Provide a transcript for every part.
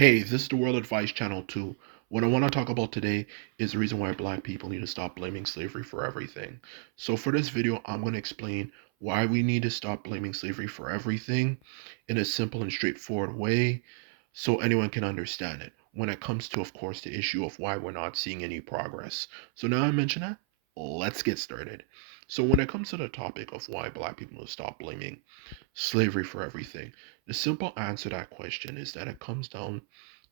Hey, this is the World Advice Channel 2. What I want to talk about today is the reason why black people need to stop blaming slavery for everything. So, for this video, I'm going to explain why we need to stop blaming slavery for everything in a simple and straightforward way so anyone can understand it when it comes to, of course, the issue of why we're not seeing any progress. So, now I mention that, let's get started. So, when it comes to the topic of why black people need to stop blaming slavery for everything, the simple answer to that question is that it comes down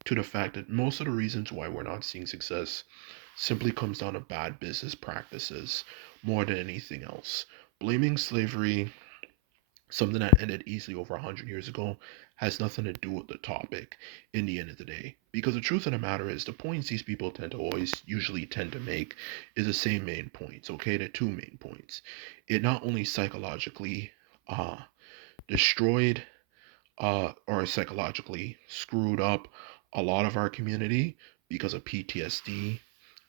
to the fact that most of the reasons why we're not seeing success simply comes down to bad business practices more than anything else. Blaming slavery, something that ended easily over 100 years ago, has nothing to do with the topic in the end of the day. Because the truth of the matter is, the points these people tend to always usually tend to make is the same main points, okay? The two main points. It not only psychologically destroyed or psychologically screwed up a lot of our community because of PTSD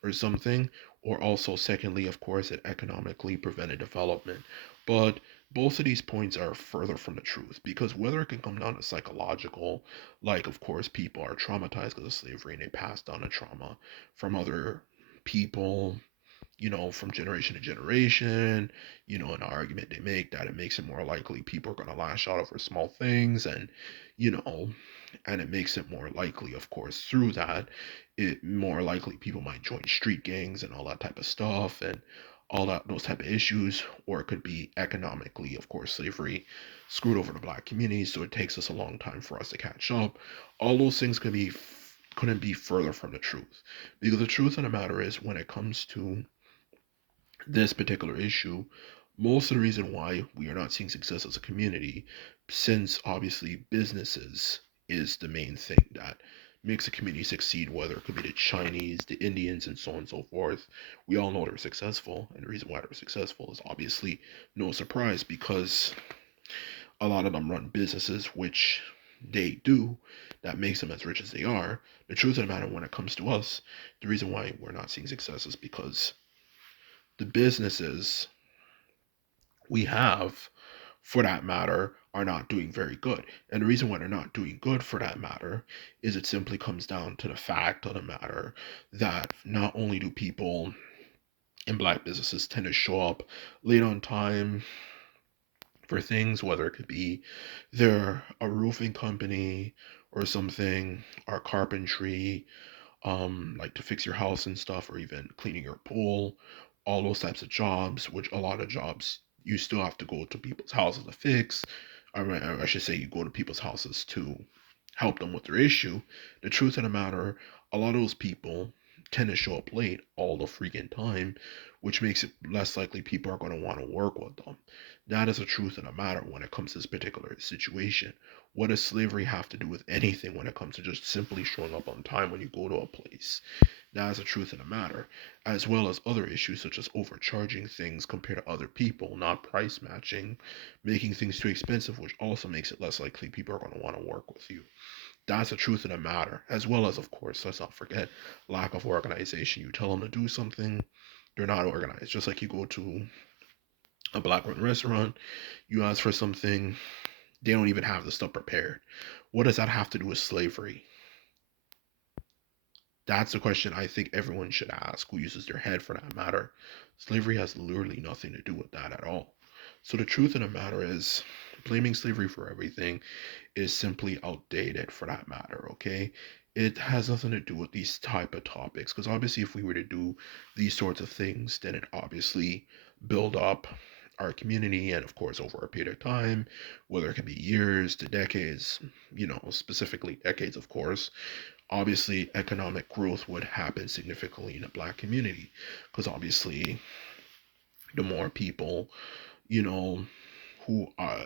or something, or also, secondly, of course, it economically prevented development. But both of these points are further from the truth because whether it can come down to psychological, like, of course, people are traumatized because of slavery and they pass down a trauma from other people, from generation to generation, an argument they make that it makes it more likely people are going to lash out over small things you know, and it makes it more likely, of course, through that, it more likely people might join street gangs and all that type of stuff and all that, those type of issues, or it could be economically, of course, slavery screwed over the black community, so it takes us a long time for us to catch up. All those things couldn't be further from the truth because the truth of the matter is when it comes to this particular issue, most of the reason why we are not seeing success as a community, since obviously businesses is the main thing that makes a community succeed, whether it could be the Chinese, the Indians, and so on and so forth. We all know they're successful, and the reason why they're successful is obviously no surprise because a lot of them run businesses, which they do, that makes them as rich as they are. The truth of the matter, when it comes to us, the reason why we're not seeing success is because the businesses we have, for that matter, are not doing very good. And the reason why they're not doing good, for that matter, is it simply comes down to the fact of the matter that not only do people in black businesses tend to show up late on time for things, whether it could be they're a roofing company or something, or carpentry, like to fix your house and stuff, or even cleaning your pool, all those types of jobs, which a lot of jobs you still have to go to people's houses to fix. I should say you go to people's houses to help them with their issue. The truth of the matter, a lot of those people tend to show up late all the freaking time, which makes it less likely people are going to want to work with them. That is the truth of the matter when it comes to this particular situation. What does slavery have to do with anything when it comes to just simply showing up on time when you go to a place? That is the truth of the matter, as well as other issues such as overcharging things compared to other people, not price matching, making things too expensive, which also makes it less likely people are going to want to work with you. That's the truth of the matter, as well as, of course, let's not forget, lack of organization. You tell them to do something, they're not organized. Just like you go to a black run restaurant, you ask for something, they don't even have the stuff prepared. What does that have to do with slavery? That's the question I think everyone should ask who uses their head for that matter. Slavery has literally nothing to do with that at all. So the truth of the matter is, blaming slavery for everything is simply outdated for that matter, okay? It has nothing to do with these type of topics because obviously if we were to do these sorts of things, then it obviously build up our community and of course over a period of time, whether it can be years to decades, specifically decades, of course, obviously economic growth would happen significantly in a black community because obviously the more people, you know, who are,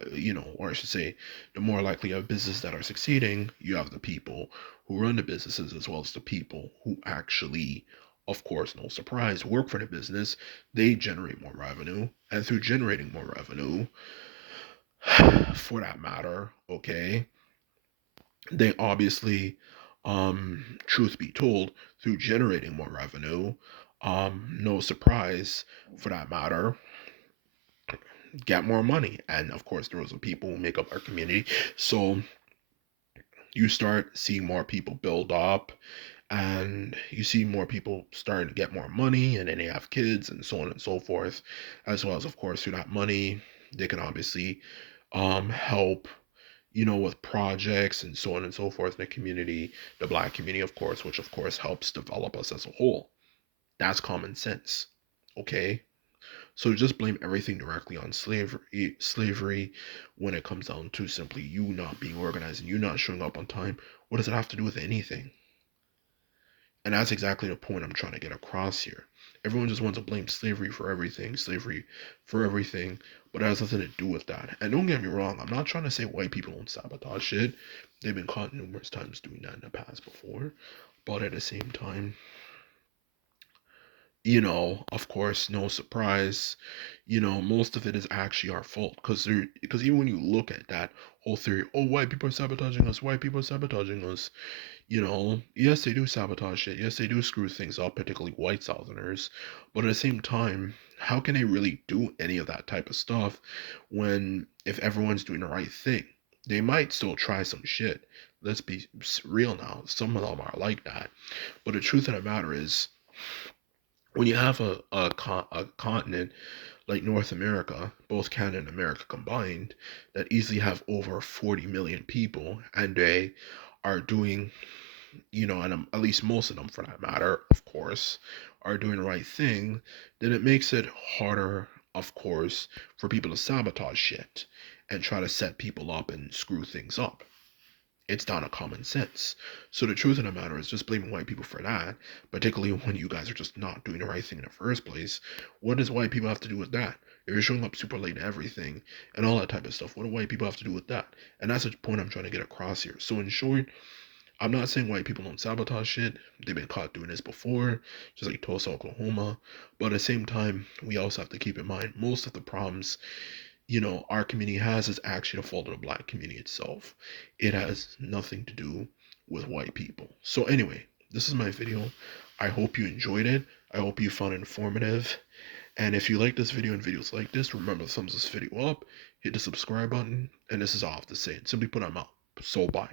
or I should say, the more likely you have businesses that are succeeding, you have the people who run the businesses as well as the people who actually, of course, no surprise, work for the business. They generate more revenue, and through generating more revenue, for that matter, okay, they obviously, truth be told, through generating more revenue, no surprise, for that matter, get more money. And of course, those are people who make up our community. So you start seeing more people build up, and you see more people starting to get more money, and then they have kids and so on and so forth, as well as of course through that money they can obviously help, with projects and so on and so forth in the community, the black community, of course, which of course helps develop us as a whole. That's common sense. Okay? So just blame everything directly on slavery when it comes down to simply you not being organized and you not showing up on time. What does it have to do with anything? And that's exactly the point I'm trying to get across here. Everyone just wants to blame slavery for everything, but it has nothing to do with that. And don't get me wrong, I'm not trying to say white people don't sabotage shit. They've been caught numerous times doing that in the past before. But at the same time, of course, no surprise, most of it is actually our fault. Because even when you look at that whole theory, oh, white people are sabotaging us, white people are sabotaging us, yes, they do sabotage shit. Yes, they do screw things up, particularly white Southerners. But at the same time, how can they really do any of that type of stuff when, if everyone's doing the right thing, they might still try some shit. Let's be real now. Some of them are like that. But the truth of the matter is, when you have a continent like North America, both Canada and America combined, that easily have over 40 million people, and they are doing, and at least most of them for that matter, of course, are doing the right thing, then it makes it harder, of course, for people to sabotage shit and try to set people up and screw things up. It's down to common sense. So the truth of the matter is just blaming white people for that, particularly when you guys are just not doing the right thing in the first place. What does white people have to do with that? If you're showing up super late to everything and all that type of stuff, what do white people have to do with that? And that's the point I'm trying to get across here. So in short, I'm not saying white people don't sabotage shit. They've been caught doing this before, just like Tulsa, Oklahoma. But at the same time, we also have to keep in mind most of the problems, our community has is actually the fault of the black community itself. It has nothing to do with white people. So anyway, this is my video. I hope you enjoyed it. I hope you found it informative. And if you like this video and videos like this, remember to thumbs this video up, hit the subscribe button, and this is all I have to say. Simply put, I'm out. So bye.